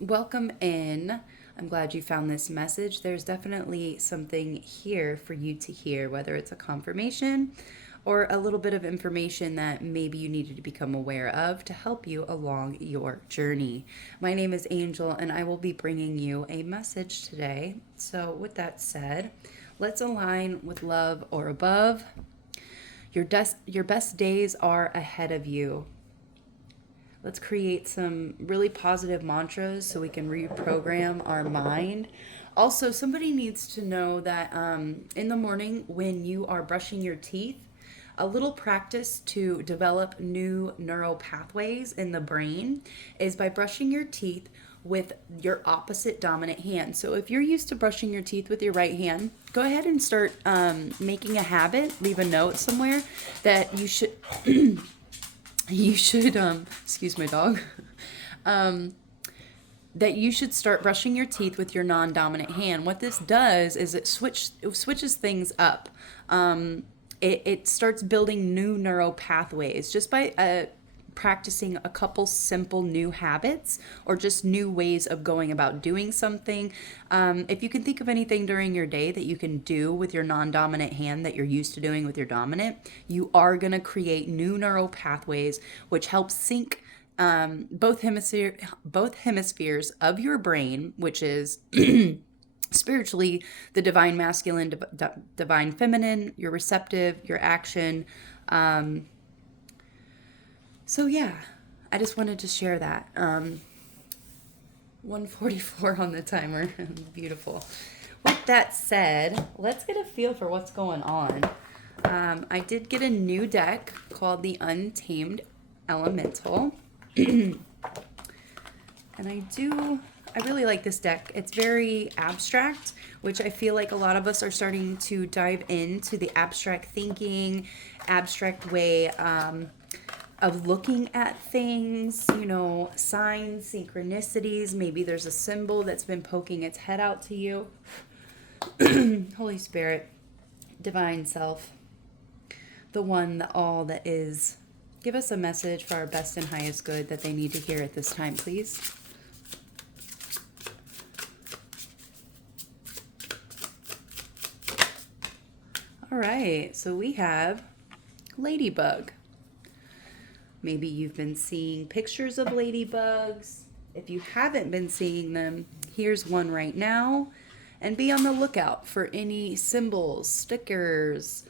welcome in. I'm glad you found this message. There's definitely something here for you to hear, whether it's a confirmation or a little bit of information that maybe you needed to become aware of to help you along your journey. My name is Angel, and I will be bringing you a message today. So, with that said, let's align with love or above. Your best days are ahead of you. Let's create some really positive mantras so we can reprogram our mind. Also, somebody needs to know that in the morning when you are brushing your teeth, a little practice to develop new neural pathways in the brain is by brushing your teeth with your opposite dominant hand. So if you're used to brushing your teeth with your right hand, go ahead and start making a habit. Leave a note somewhere that excuse my dog, that you should start brushing your teeth with your non-dominant hand. What this does is it switches things up. It starts building new neural pathways just by practicing a couple simple new habits or just new ways of going about doing something. If you can think of anything during your day that you can do with your non-dominant hand that you're used to doing with your dominant, you are going to create new neural pathways, which helps sync both hemispheres of your brain, which is spiritually the divine masculine, divine feminine, your receptive, your action. So yeah, I just wanted to share that. 144 on the timer. Beautiful. With that said, let's get a feel for what's going on. I did get a new deck called the Untamed Elemental. And I really like this deck. It's very abstract, which I feel like a lot of us are starting to dive into the abstract thinking, abstract way of looking at things, signs, synchronicities. Maybe there's a symbol that's been poking its head out to you. Holy Spirit, divine self, the one, the all that is. Give us a message for our best and highest good that they need to hear at this time, please. All right, so we have Ladybug. Maybe you've been seeing pictures of ladybugs. If you haven't been seeing them, here's one right now. And be on the lookout for any symbols, stickers,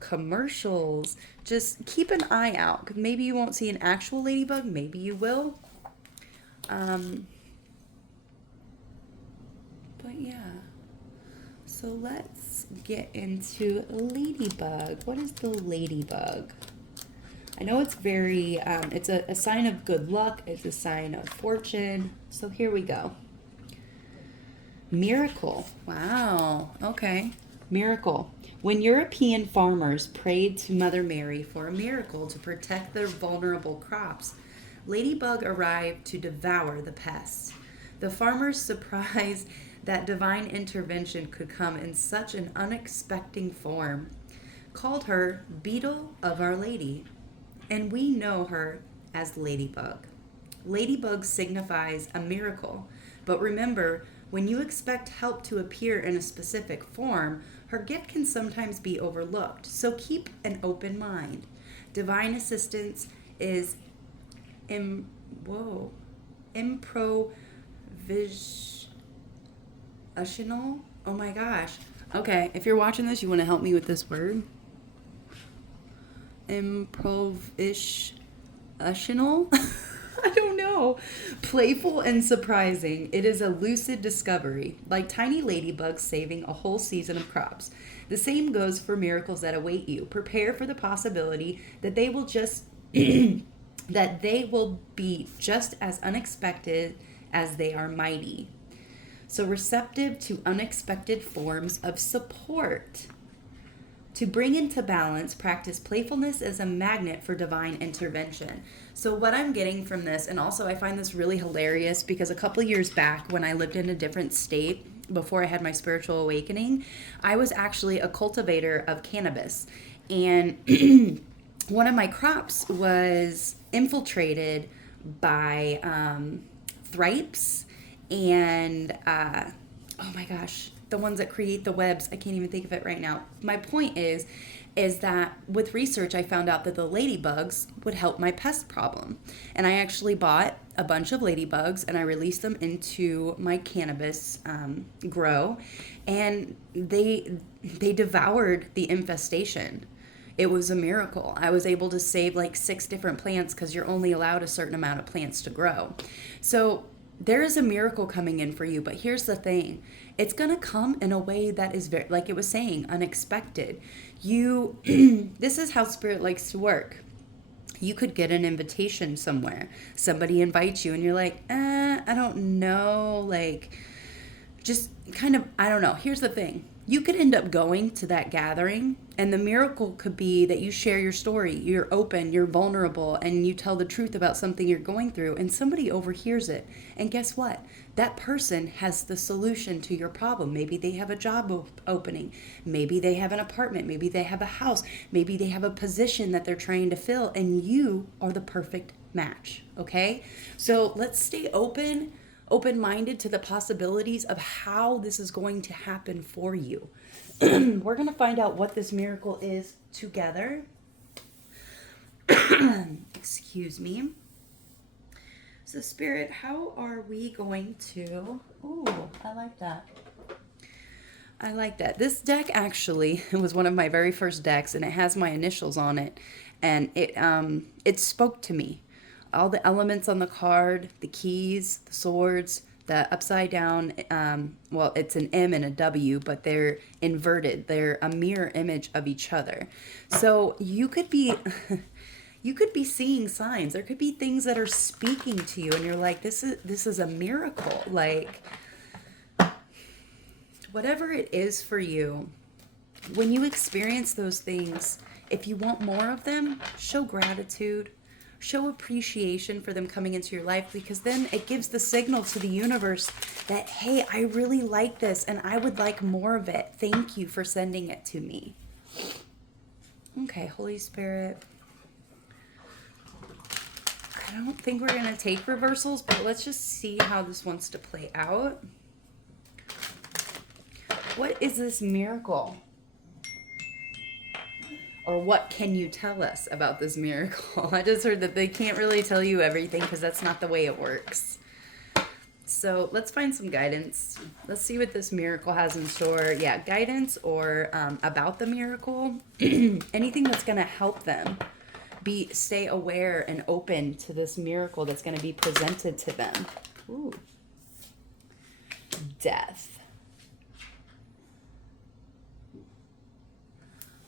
commercials. Just keep an eye out. Maybe you won't see an actual ladybug. Maybe you will. But yeah. So let's get into ladybug. What is the ladybug? I know it's very, it's a sign of good luck. It's a sign of fortune. So here we go. Miracle. Wow. Okay. Miracle. When European farmers prayed to Mother Mary for a miracle to protect their vulnerable crops, Ladybug arrived to devour the pests. The farmers, surprised that divine intervention could come in such an unexpected form, called her Beetle of Our Lady, and we know her as Ladybug. Ladybug signifies a miracle, but remember, when you expect help to appear in a specific form, her gift can sometimes be overlooked, so keep an open mind. Divine assistance is improvisational. Oh my gosh. Okay, if you're watching this, you want to help me with this word? Improvisational? I don't know. Playful and surprising. It is a lucid discovery, like tiny ladybugs saving a whole season of crops. The same goes for miracles that await you. Prepare for the possibility that they will be just as unexpected as they are mighty. So receptive to unexpected forms of support. To bring into balance, practice playfulness as a magnet for divine intervention. So what I'm getting from this, and also I find this really hilarious because a couple years back when I lived in a different state before I had my spiritual awakening, I was actually a cultivator of cannabis. And one of my crops was infiltrated by Thripes and oh my gosh, the ones that create the webs. I can't even think of it right now. My point is that with research, I found out that the ladybugs would help my pest problem. And I actually bought a bunch of ladybugs and I released them into my cannabis grow, and they devoured the infestation. It was a miracle. I was able to save like 6 different plants because you're only allowed a certain amount of plants to grow. So there is a miracle coming in for you, but here's the thing. It's going to come in a way that is very, like it was saying, unexpected. You this is how spirit likes to work. You could get an invitation somewhere. Somebody invites you and you're like, I don't know, like just kind of, I don't know. Here's the thing. You could end up going to that gathering, and the miracle could be that you share your story. You're open, you're vulnerable, and you tell the truth about something you're going through, and somebody overhears it. And guess what? That person has the solution to your problem. Maybe they have a job opening. Maybe they have an apartment. Maybe they have a house. Maybe they have a position that they're trying to fill, and you are the perfect match. Okay? So let's stay open-minded to the possibilities of how this is going to happen for you. We're going to find out what this miracle is together. Excuse me. So Spirit, how are we going to... Ooh, I like that. I like that. This deck actually was one of my very first decks, and it has my initials on it. And it spoke to me. All the elements on the card, the keys, the swords, the upside down, well, it's an M and a W, but they're inverted. They're a mirror image of each other. So you could be you could be seeing signs. There could be things that are speaking to you and you're like, this is a miracle. Like, whatever it is for you, when you experience those things, if you want more of them, show gratitude. Show appreciation for them coming into your life, because then it gives the signal to the universe that, hey, I really like this and I would like more of it. Thank you for sending it to me. Okay, Holy Spirit. I don't think we're going to take reversals, but let's just see how this wants to play out. What is this miracle? Or what can you tell us about this miracle? I just heard that they can't really tell you everything because that's not the way it works. So let's find some guidance. Let's see what this miracle has in store. Yeah, guidance or about the miracle. Anything that's going to help them stay aware and open to this miracle that's going to be presented to them. Ooh. Death.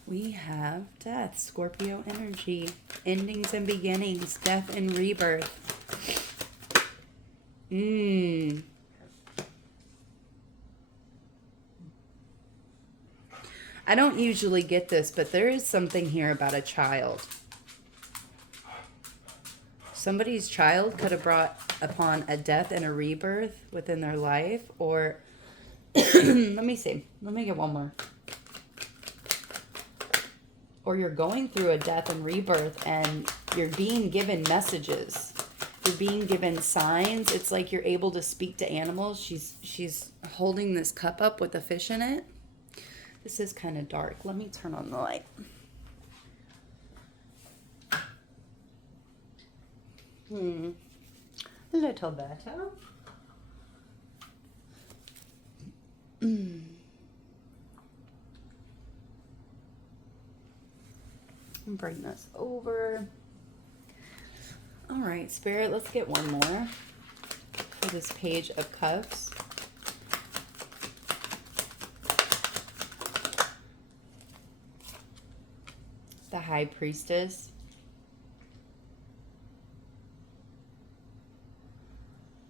We have death, Scorpio energy, endings and beginnings, death and rebirth. I don't usually get this, but there is something here about a child. Somebody's child could have brought upon a death and a rebirth within their life, or let me see. Let me get one more. Or you're going through a death and rebirth and you're being given messages. You're being given signs. It's like you're able to speak to animals. She's holding this cup up with a fish in it. This is kind of dark. Let me turn on the light. A little better. Bring this over. All right, Spirit, let's get one more for this Page of Cups. The High Priestess.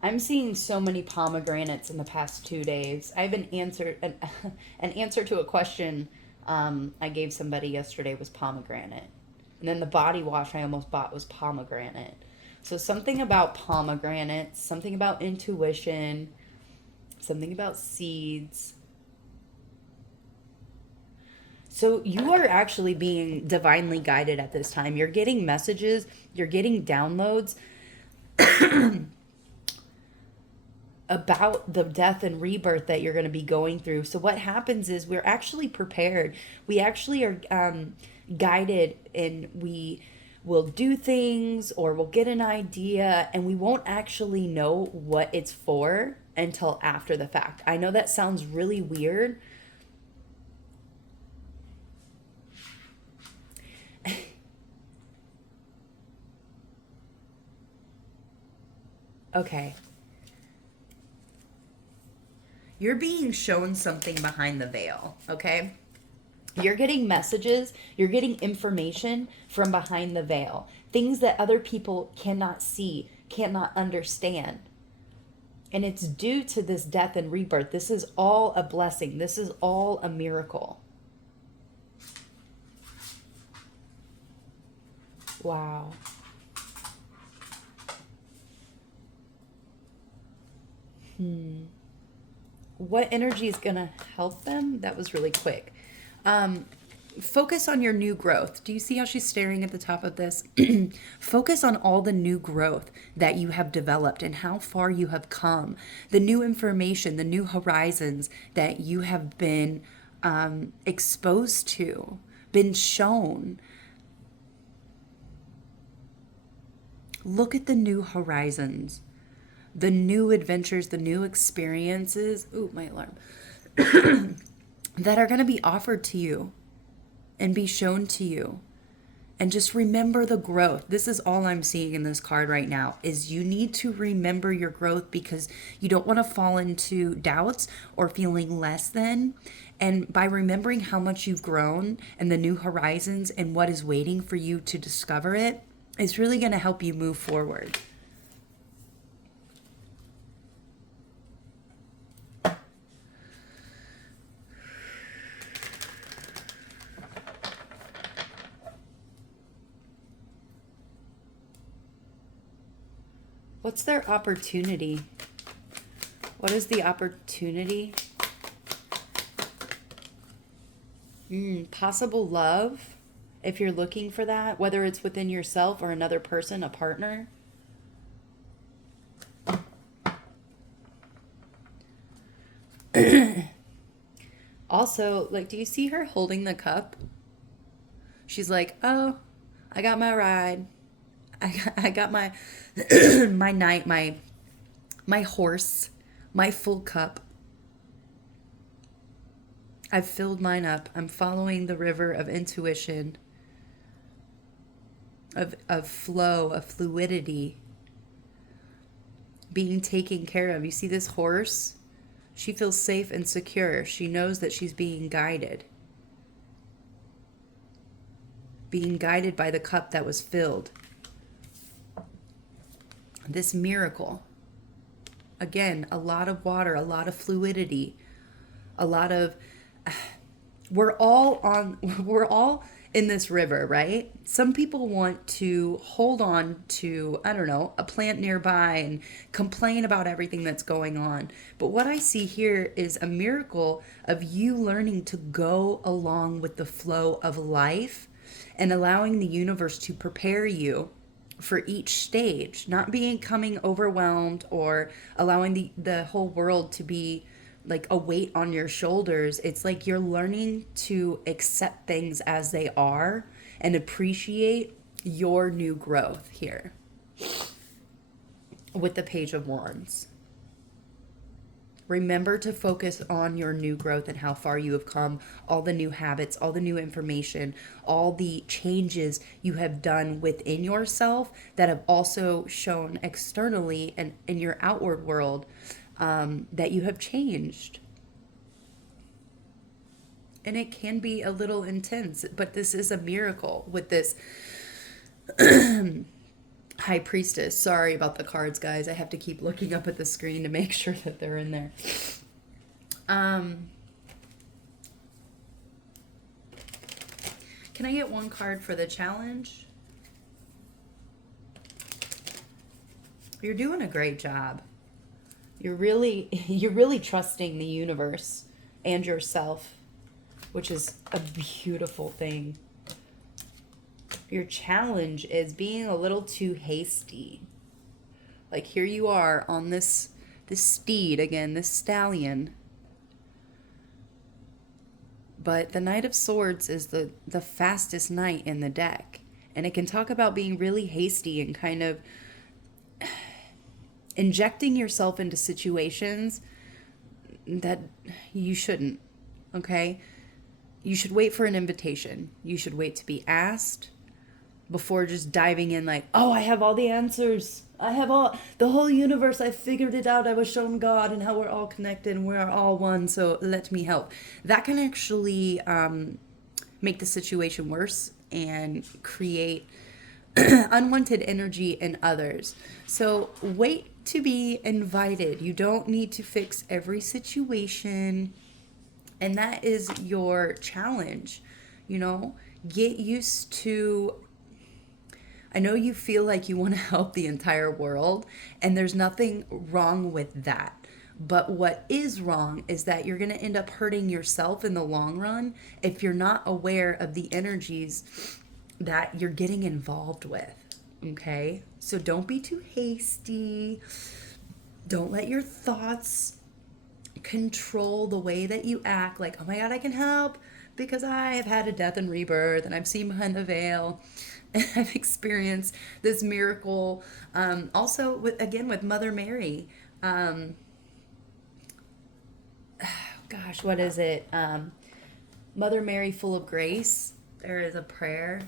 I'm seeing so many pomegranates in the past 2 days. I have an answer to a question I gave somebody yesterday was pomegranate. And then the body wash I almost bought was pomegranate. So something about pomegranates, something about intuition, something about seeds. So you are actually being divinely guided at this time. You're getting messages, you're getting downloads. about the death and rebirth that you're going to be going through. So what happens is we're actually prepared. We actually are guided, and we will do things, or we'll get an idea, and we won't actually know what it's for until after the fact. I know that sounds really weird. Okay. You're being shown something behind the veil, okay? You're getting messages, you're getting information from behind the veil. Things that other people cannot see, cannot understand. And it's due to this death and rebirth. This is all a blessing. This is all a miracle. Wow. What energy is going to help them? That was really quick. Focus on your new growth. Do you see how she's staring at the top of this? Focus on all the new growth that you have developed and how far you have come. The new information, the new horizons that you have been exposed to, been shown. Look at the new horizons, the new adventures, the new experiences. Ooh, my alarm. That are going to be offered to you and be shown to you. And just remember the growth. This is all I'm seeing in this card right now, is you need to remember your growth, because you don't want to fall into doubts or feeling less than. And by remembering how much you've grown and the new horizons and what is waiting for you to discover it, is really going to help you move forward. What's their opportunity? What is the opportunity? Possible love, if you're looking for that, whether it's within yourself or another person, a partner. Also, like, do you see her holding the cup? She's like, oh, I got my ride. I got my my night, my horse, my full cup. I've filled mine up. I'm following the river of intuition, of flow, of fluidity, being taken care of. You see this horse? She feels safe and secure. She knows that she's being guided by the cup that was filled. This miracle. Again, a lot of water, a lot of fluidity, a lot of... We're all in this river, right? Some people want to hold on to, I don't know, a plant nearby and complain about everything that's going on. But what I see here is a miracle of you learning to go along with the flow of life and allowing the universe to prepare you for each stage, not becoming overwhelmed or allowing the whole world to be like a weight on your shoulders. It's like you're learning to accept things as they are and appreciate your new growth here with the Page of Wands. Remember to focus on your new growth and how far you have come, all the new habits, all the new information, all the changes you have done within yourself that have also shown externally and in your outward world, that you have changed. And it can be a little intense, but this is a miracle with this High Priestess. Sorry about the cards, guys. I have to keep looking up at the screen to make sure that they're in there. Can I get one card for the challenge? You're doing a great job. You're really trusting the universe and yourself, which is a beautiful thing. Your challenge is being a little too hasty. Like here you are on this steed again, this stallion. But the Knight of Swords is the fastest knight in the deck. And it can talk about being really hasty and kind of injecting yourself into situations that you shouldn't, okay? You should wait for an invitation. You should wait to be asked before just diving in like, oh, I have all the answers. I have the whole universe. I figured it out. I was shown God and how we're all connected and we're all one. So let me help. That can actually make the situation worse and create unwanted energy in others. So wait to be invited. You don't need to fix every situation. And that is your challenge. You know, get used to. I know you feel like you want to help the entire world, and there's nothing wrong with that. But what is wrong is that you're going to end up hurting yourself in the long run if you're not aware of the energies that you're getting involved with. Okay? So don't be too hasty. Don't let your thoughts control the way that you act. Like, oh my God, I can help because I have had a death and rebirth and I've seen behind the veil. And I've experienced this miracle. Also, with Mother Mary. Gosh, what is it? Mother Mary, full of grace. There is a prayer.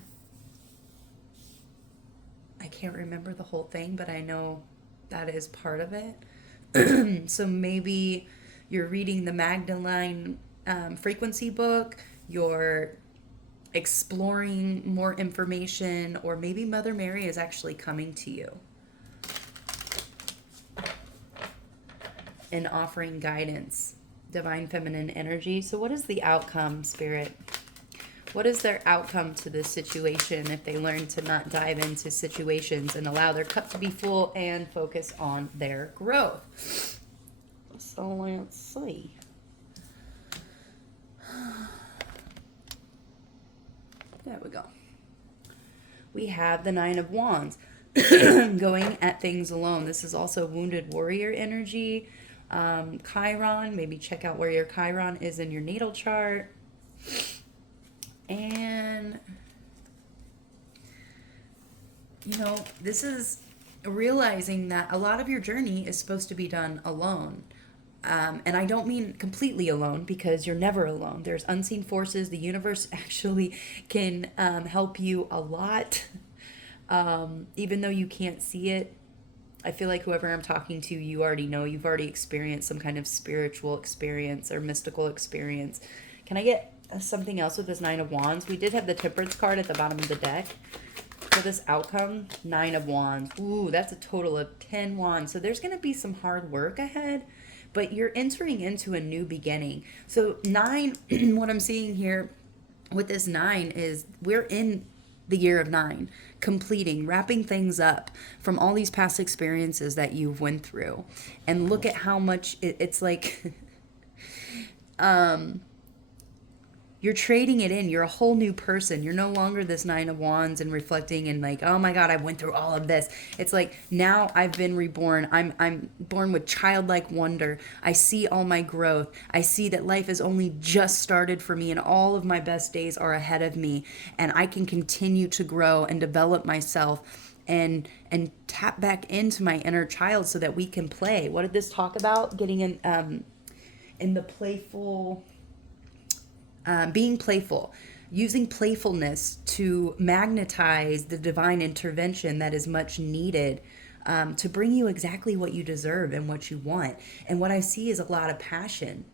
I can't remember the whole thing, but I know that is part of it. So maybe you're reading the Magdalene frequency book, you're exploring more information, or maybe Mother Mary is actually coming to you and offering guidance, divine feminine energy. So what is the outcome, Spirit? What is their outcome to this situation if they learn to not dive into situations and allow their cup to be full and focus on their growth? So let's see. There we go. We have the Nine of Wands going at things alone. This is also wounded warrior energy. Chiron, maybe check out where your Chiron is in your natal chart. And, you know, this is realizing that a lot of your journey is supposed to be done alone. And I don't mean completely alone, because you're never alone. There's unseen forces. The universe actually can help you a lot, even though you can't see it. I feel like whoever I'm talking to, you already know. You've already experienced some kind of spiritual experience or mystical experience. Can I get something else with this Nine of Wands? We did have the Temperance card at the bottom of the deck. For this outcome, Nine of Wands. Ooh, that's a total of 10 wands. So there's going to be some hard work ahead, but you're entering into a new beginning. So 9, what I'm seeing here with this 9 is we're in the year of 9, completing, wrapping things up from all these past experiences that you've went through. And look at how much it's like you're trading it in. You're a whole new person. You're no longer this Nine of Wands and reflecting and like, oh my God, I went through all of this. It's like, now I've been reborn. I'm born with childlike wonder. I see all my growth. I see that life has only just started for me and all of my best days are ahead of me. And I can continue to grow and develop myself and tap back into my inner child so that we can play. What did this talk about? Getting in the playful... being playful, using playfulness to magnetize the divine intervention that is much needed to bring you exactly what you deserve and what you want. And what I see is a lot of passion.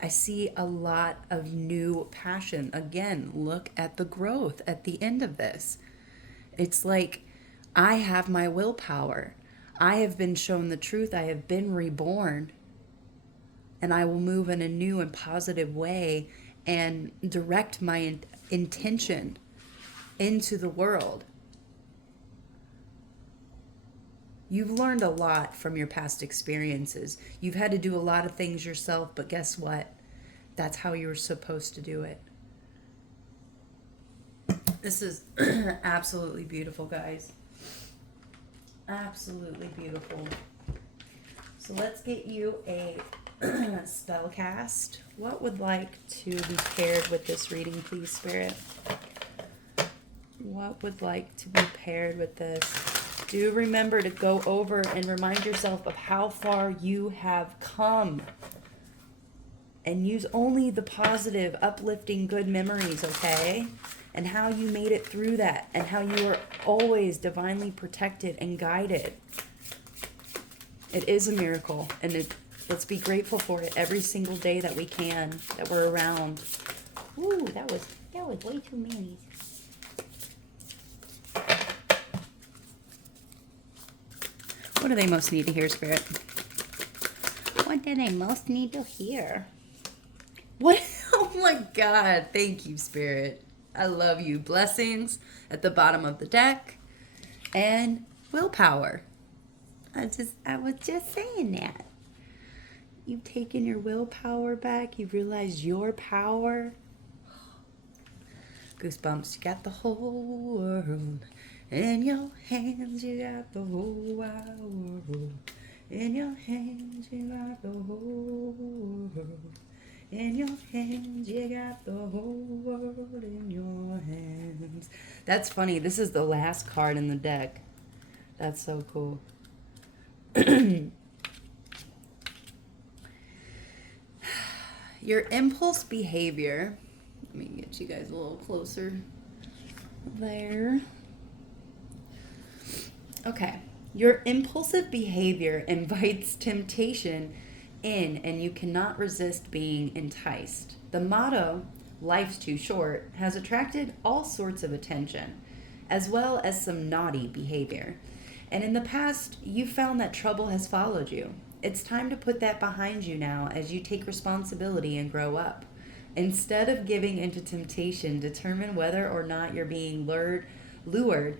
I see a lot of new passion. Again, look at the growth at the end of this. It's like, I have my willpower. I have been shown the truth. I have been reborn. And I will move in a new and positive way and direct my intention into the world. You've learned a lot from your past experiences. You've had to do a lot of things yourself, but guess what? That's how you were supposed to do it. This is absolutely beautiful, guys. Absolutely beautiful. So let's get you a spell cast. What would like to be paired with this reading, please, Spirit? What would like to be paired with this? Do remember to go over and remind yourself of how far you have come. And use only the positive, uplifting, good memories, okay? And how you made it through that. And how you are always divinely protected and guided. It is a miracle. And let's be grateful for it every single day that we can, that we're around. Ooh, that was way too many. What do they most need to hear, Spirit? What do they most need to hear? What? Oh my God. Thank you, Spirit. I love you. Blessings at the bottom of the deck. And willpower. I was just saying that. You've taken your willpower back. You've realized your power. Goosebumps. You got the whole world in your hands. You got the whole wide world in your hands. You got the whole world in your hands. You got the whole world in your hands. That's funny. This is the last card in the deck. That's so cool. Your impulse behavior. Let me get you guys a little closer there. Okay. Your impulsive behavior invites temptation in, and you cannot resist being enticed. The motto, "Life's too short," has attracted all sorts of attention, as well as some naughty behavior. And in the past, you found that trouble has followed you. It's time to put that behind you now as you take responsibility and grow up. Instead of giving into temptation, determine whether or not you're being lured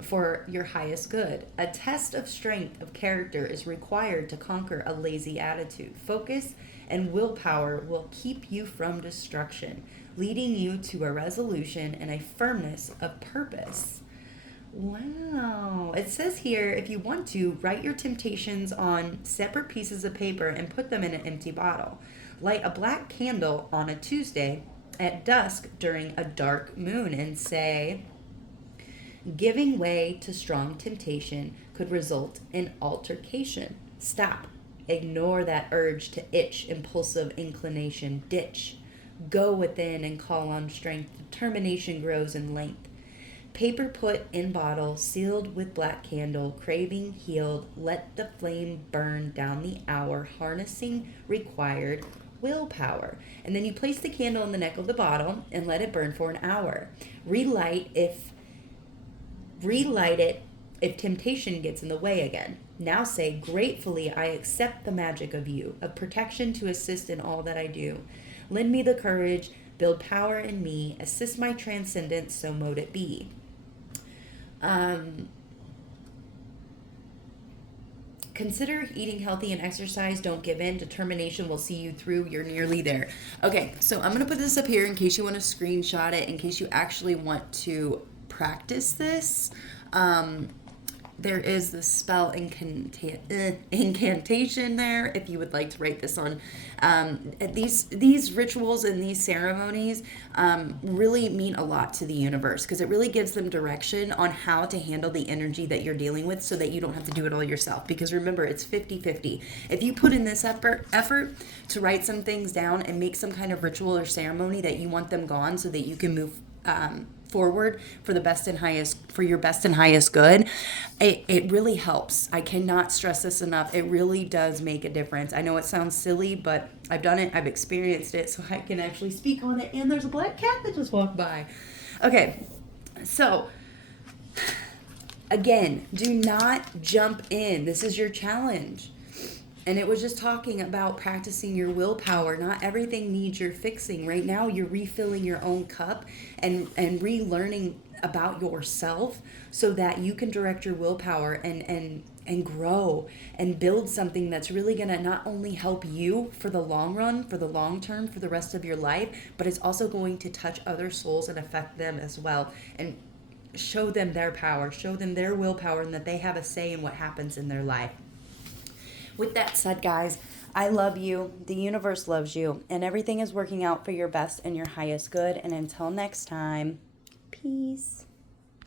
for your highest good. A test of strength of character is required to conquer a lazy attitude. Focus and willpower will keep you from destruction, leading you to a resolution and a firmness of purpose. Wow. It says here, if you want to, write your temptations on separate pieces of paper and put them in an empty bottle. Light a black candle on a Tuesday at dusk during a dark moon and say, "Giving way to strong temptation could result in altercation. Stop. Ignore that urge to itch, impulsive inclination. Ditch. Go within and call on strength. Determination grows in length. Paper put in bottle, sealed with black candle, craving healed, let the flame burn down the hour, harnessing required willpower." And then you place the candle in the neck of the bottle and let it burn for an hour. Relight it if temptation gets in the way again. Now say, "Gratefully I accept the magic of you, of protection to assist in all that I do. Lend me the courage, build power in me, assist my transcendence, so mote it be." Consider eating healthy and exercise. Don't give in. Determination will see you through. You're nearly there. Okay, so I'm going to put this up here in case you want to screenshot it, in case you actually want to practice this. There is the spell incantation there if you would like to write this on. These rituals and these ceremonies really mean a lot to the universe, because it really gives them direction on how to handle the energy that you're dealing with, so that you don't have to do it all yourself. Because remember, it's 50-50. If you put in this effort to write some things down and make some kind of ritual or ceremony that you want them gone so that you can move forward for your best and highest good, it really helps. I cannot stress this enough. It really does make a difference. I know it sounds silly, but I've done it, I've experienced it, so I can actually speak on it. And there's a black cat that just walked by. Okay, so again, do not jump in. This is your challenge. And it was just talking about practicing your willpower. Not everything needs your fixing. Right now, you're refilling your own cup and relearning about yourself so that you can direct your willpower and grow and build something that's really going to not only help you for the long run, for the long term, for the rest of your life, but it's also going to touch other souls and affect them as well, and show them their power, show them their willpower, and that they have a say in what happens in their life. With that said, guys, I love you, the universe loves you, and everything is working out for your best and your highest good. And until next time, peace.